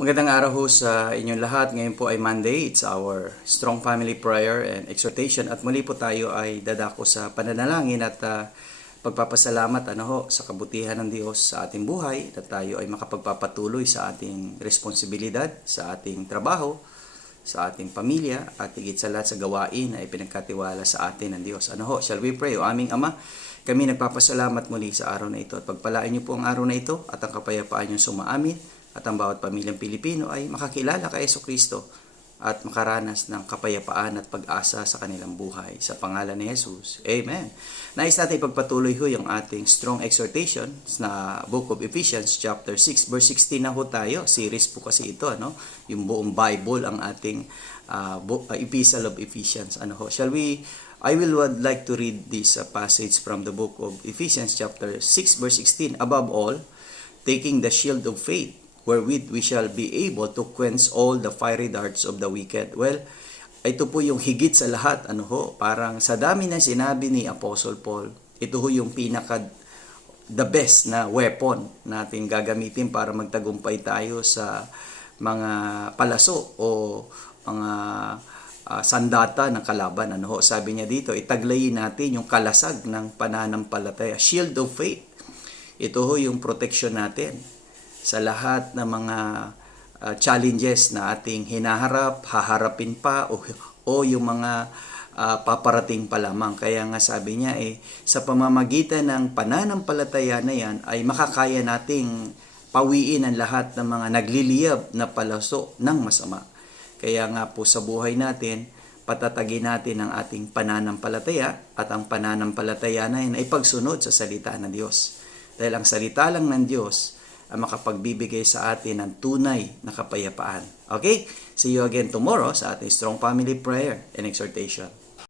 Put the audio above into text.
Magandang araw ho sa inyong lahat. Ngayon po ay Monday. It's our Strong Family Prayer and Exhortation. At muli po tayo ay dadako sa pananalangin at pagpapasalamat sa kabutihan ng Diyos sa ating buhay. At tayo ay makapagpapatuloy sa ating responsibilidad, sa ating trabaho, sa ating pamilya, at higit sa lahat sa gawain na ipinagkatiwala sa atin ng Diyos. Shall we pray? O aming Ama, kami nagpapasalamat muli sa araw na ito at pagpalain niyo po ang araw na ito at ang kapayapaan niyong sumaamin at ang bawat pamilyang Pilipino ay makakilala kay Jesucristo at makaranas ng kapayapaan at pag-asa sa kanilang buhay. Sa pangalan ni Jesus. Amen. Nais natin ipagpatuloy ho yung ating strong exhortation na Book of Ephesians chapter 6 verse 16 na ho tayo. Series po kasi ito, yung buong Bible ang ating Epistle of Ephesians. I would like to read this passage from the book of Ephesians chapter 6 verse 16. Above all, taking the shield of faith, wherewith we shall be able to quench all the fiery darts of the wicked. Well, ito po yung higit sa lahat, parang sa dami na sinabi ni Apostle Paul, ito ho yung the best na weapon natin gagamitin para magtagumpay tayo sa mga palaso o mga sandata ng kalaban. Sabi niya dito, itaglayin natin yung kalasag ng pananampalataya, shield of faith. Ito ho yung protection natin sa lahat ng mga challenges na ating hinaharap, haharapin pa o yung mga paparating pa lamang. Kaya nga sabi niya sa pamamagitan ng pananampalataya na yan ay makakaya nating pawiin ang lahat ng mga nagliliyab na palaso ng masama. Kaya nga po sa buhay natin, patatagin natin ang ating pananampalataya at ang pananampalataya na yan ay pagsunod sa salita ng Diyos. Dahil ang salita lang ng Diyos ang makapagbibigay sa atin ng tunay na kapayapaan. Okay? See you again tomorrow sa ating Strong Family Prayer and Exhortation.